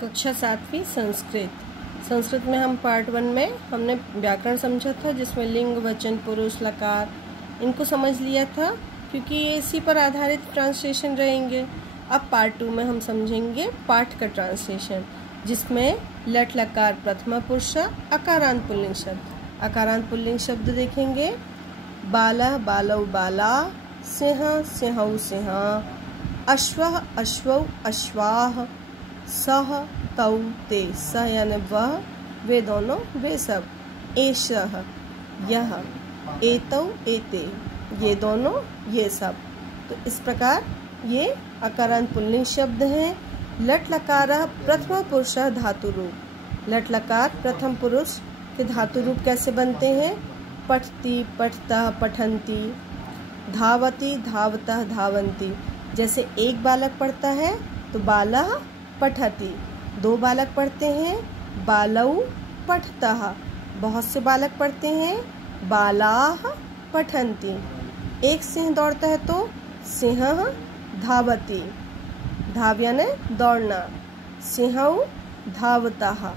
कक्षा 7वीं संस्कृत में हम पार्ट 1 में हमने व्याकरण समझा था, जिसमें लिंग, वचन, पुरुष, लकार इनको समझ लिया था, क्योंकि ये इसी पर आधारित ट्रांसलेशन रहेंगे। अब पार्ट 2 में हम समझेंगे पाठ का ट्रांसलेशन, जिसमें लट लकार प्रथमा पुरुष, अकारांत पुल्लिंग शब्द। अकारांत पुल्लिंग शब्द देखेंगे। बालः बालौ बाला, सिंह सिंहौ सिंहा, अश्वः अश्वौ अश्वाः, सह तौ ते, सह यानी वह, वे दोनों, वे सब, एषः यह, एतौ एते, ये दोनों, ये सब। तो इस प्रकार ये अकारांत पुल्लिंग शब्द हैं। लट लकारः प्रथमा पुरुष धातु रूप। लट लकार प्रथम पुरुष के धातु रूप कैसे बनते हैं? पठति पठतः पठन्ति, धावति धावतः धावन्ति। जैसे एक बालक पढ़ता है तो बालः पठति, दो बालक पढ़ते हैं बालौ पठतः, बहुत से बालक पढ़ते हैं बालाः पठन्ति। एक सिंह दौड़ता है तो सिंहः धावति, धाव यानी दौड़ना, सिंहौ धावतः,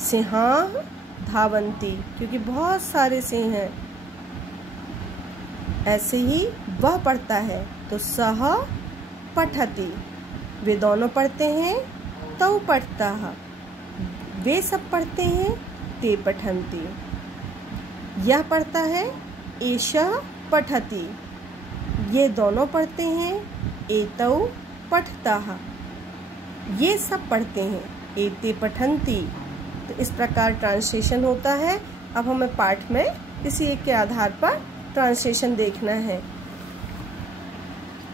सिंहाः धावन्ति, क्योंकि बहुत सारे सिंह हैं। ऐसे ही वह पढ़ता है तो सह पठति, वे दोनों पढ़ते हैं तौ पठतः, वे सब पढ़ते हैं ते पठन्ति। यह पढ़ता है एषः पठति, ये दोनों पढ़ते हैं एतौ पठतः, ये सब पढ़ते हैं एते पठन्ति। तो इस प्रकार ट्रांसलेशन होता है। अब हमें पाठ में इसी एक के आधार पर ट्रांसलेशन देखना है।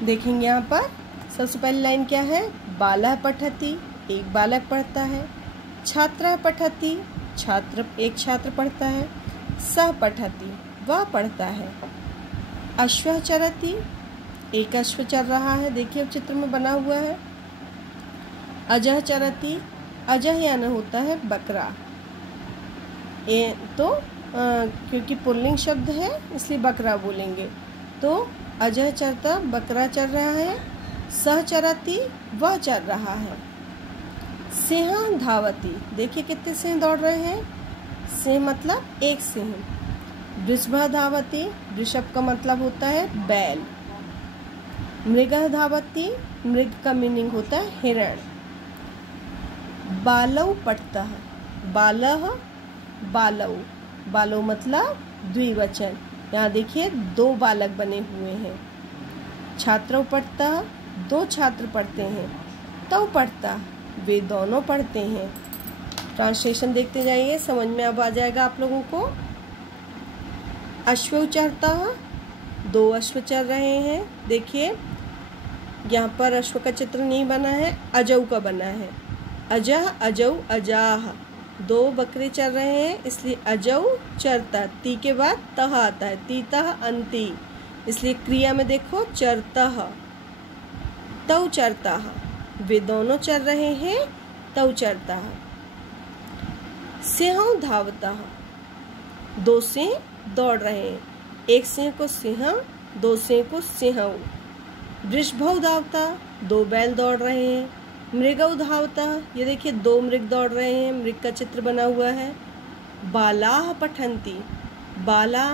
देखेंगे यहाँ पर सबसे पहली लाइन क्या है? बालः पठति, एक बालक पढ़ता है। छात्रः पठति, छात्र, एक छात्र पढ़ता है। सः पठति, वह पढ़ता है। अश्वः चरति, एक अश्व चल रहा है, देखिए अब चित्र में बना हुआ है। अजः चरति, अजः यानी होता है बकरा। क्योंकि पुल्लिंग शब्द है इसलिए बकरा बोलेंगे। तो अजः चरता, बकरा चल रहा है। सः चरति, वह चल रहा है। सिंह धावति, देखिए कितने सिंह दौड़ रहे हैं। सिंह मतलब एक सिंह। वृषभः धावति, वृषभ का मतलब होता है बैल। मृगः धावति, मृग का मीनिंग होता है हिरण। बालौ पठतः, बालः बालौ, बालौ मतलब द्विवचन। यहाँ देखिए दो बालक बने हुए हैं। छात्रौ पठतः, दो छात्र पढ़ते हैं। तौ पठतः, वे दोनों पढ़ते हैं। ट्रांसलेशन देखते जाइए, समझ में अब आ जाएगा आप लोगों को। अश्वौ चरतः, दो अश्व चल रहे हैं। देखिए यहाँ पर अश्व का चित्र नहीं बना है, अजौ का बना है। अजः अजौ अजाः, दो बकरे चल रहे हैं इसलिए अजौ चरता, ती के बाद तह आता है, तीतः अन्ति, इसलिए क्रिया में देखो चरतः। तौ चरतः, वे दोनों चल रहे हैं तौ चरतः। सिंहौ धावतः, दो सिंह दौड़ रहे हैं, एक सिंह को सिंह, दो सिंह को सिंहौ। वृषभौ धावतः, दो बैल दौड़ रहे हैं। मृगौ धावतः, ये देखिए दो मृग दौड़ रहे हैं, मृग का चित्र बना हुआ है। बालाः पठन्ति, बाला,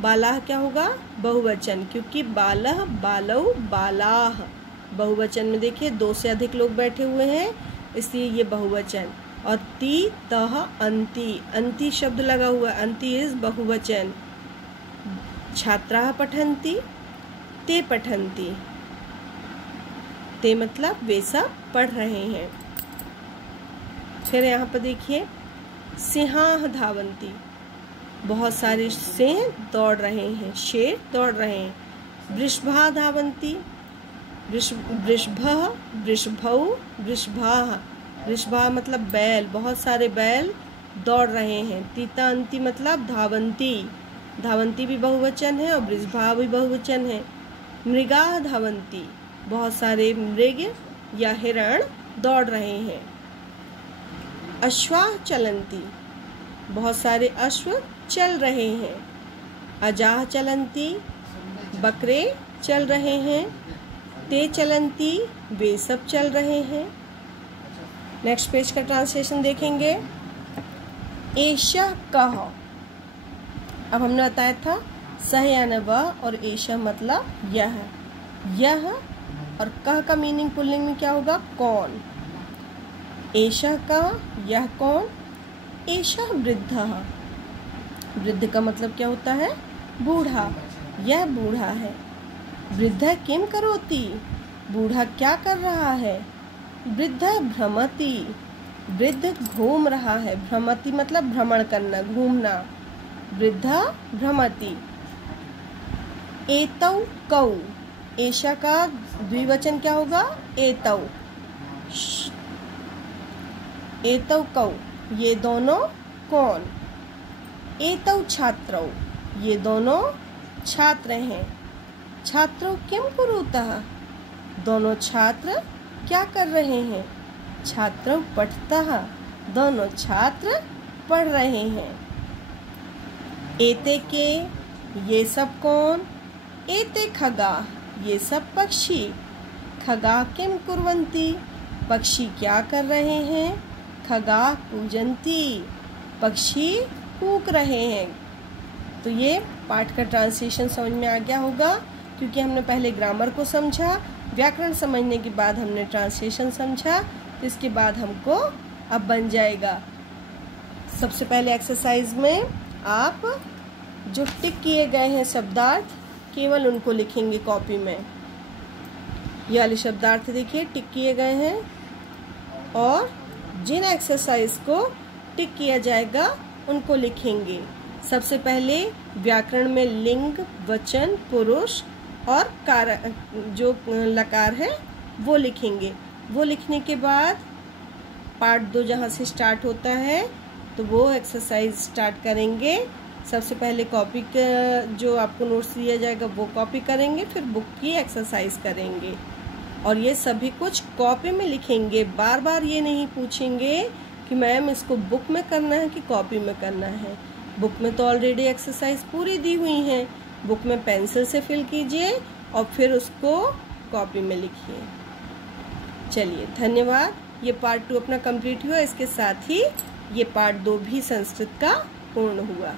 बालाः क्या होगा? बहुवचन, क्योंकि बालः बालौ बालाः, बहुवचन में देखिए दो से अधिक लोग बैठे हुए हैं इसलिए ये बहुवचन। और ती तह अन्ति, अन्ति शब्द लगा हुआ, अन्ति इज बहुवचन। छात्राः पठन्ति, ते पठन्ति, ते मतलब वे सब पढ़ रहे हैं। फिर यहाँ पर देखिए सिंहाः धावन्ति, बहुत सारे सिंह दौड़ रहे हैं, शेर दौड़ रहे हैं। वृषभा धावन्ति, वृषभः वृषभौ वृषभाः, वृषभा मतलब बैल, बहुत सारे बैल दौड़ रहे हैं। तीता अन्ति मतलब धावन्ति, धावन्ति भी बहुवचन है और वृषभा भी बहुवचन है। मृगाः धावन्ति, बहुत सारे मृग या हिरण दौड़ रहे हैं। अश्वाः चलन्ति, बहुत सारे अश्व चल रहे हैं। अजाः चलन्ति, बकरे चल रहे हैं। ते चलन्ति, वे सब चल रहे हैं। नेक्स्ट पेज का ट्रांसलेशन देखेंगे। एषः कः, अब हमने बताया था सह यानी वह और एषः मतलब यह। यह और कह का मीनिंग पुल्लिंग में क्या होगा? कौन। एषः कः, यह कौन। एषः वृद्धः, वृद्ध का मतलब क्या होता है? बूढ़ा। यह बूढ़ा है। वृद्धः किं करोति, बूढ़ा क्या कर रहा है? वृद्धः भ्रमति, वृद्ध घूम रहा है। भ्रमति मतलब भ्रमण करना, घूमना। वृद्धः भ्रमति। एतौ कौ, एषा का द्विवचन क्या होगा? एतौ। एतौ कौ, ये दोनों कौन। एतौ छात्रौ, ये दोनों छात्र हैं। छात्रौ किं कुरुतः, दोनों छात्र क्या कर रहे हैं? छात्रौ पठतः, दोनों छात्र पढ़ रहे हैं। एते के, ये सब कौन। एते खगाः, ये सब पक्षी। खगाः किं कुर्वन्ति, पक्षी क्या कर रहे हैं? खगाः कूजन्ति, पक्षी कूक रहे हैं। तो ये पाठ का ट्रांसलेशन समझ में आ गया होगा, क्योंकि हमने पहले ग्रामर को समझा, व्याकरण समझने के बाद हमने ट्रांसलेशन समझा। तो इसके बाद हमको अब बन जाएगा। सबसे पहले एक्सरसाइज में आप जो टिक किए गए हैं शब्दार्थ, केवल उनको लिखेंगे कॉपी में। ये वाले शब्दार्थ देखिए टिक किए गए हैं, और जिन एक्सरसाइज को टिक किया जाएगा उनको लिखेंगे। सबसे पहले व्याकरण में लिंग, वचन, पुरुष और कार जो लकार है वो लिखेंगे। वो लिखने के बाद पार्ट 2 जहाँ से स्टार्ट होता है तो वो एक्सरसाइज स्टार्ट करेंगे। सबसे पहले कॉपी का जो आपको नोट्स दिया जाएगा वो कॉपी करेंगे, फिर बुक की एक्सरसाइज करेंगे, और ये सभी कुछ कॉपी में लिखेंगे। बार बार ये नहीं पूछेंगे कि मैम इसको बुक में करना है कि कॉपी में करना है। बुक में तो ऑलरेडी एक्सरसाइज पूरी दी हुई है, बुक में पेंसिल से फिल कीजिए और फिर उसको कॉपी में लिखिए। चलिए धन्यवाद। ये पार्ट 2 अपना कंप्लीट हुआ, इसके साथ ही ये पार्ट 2 भी संस्कृत का पूर्ण हुआ।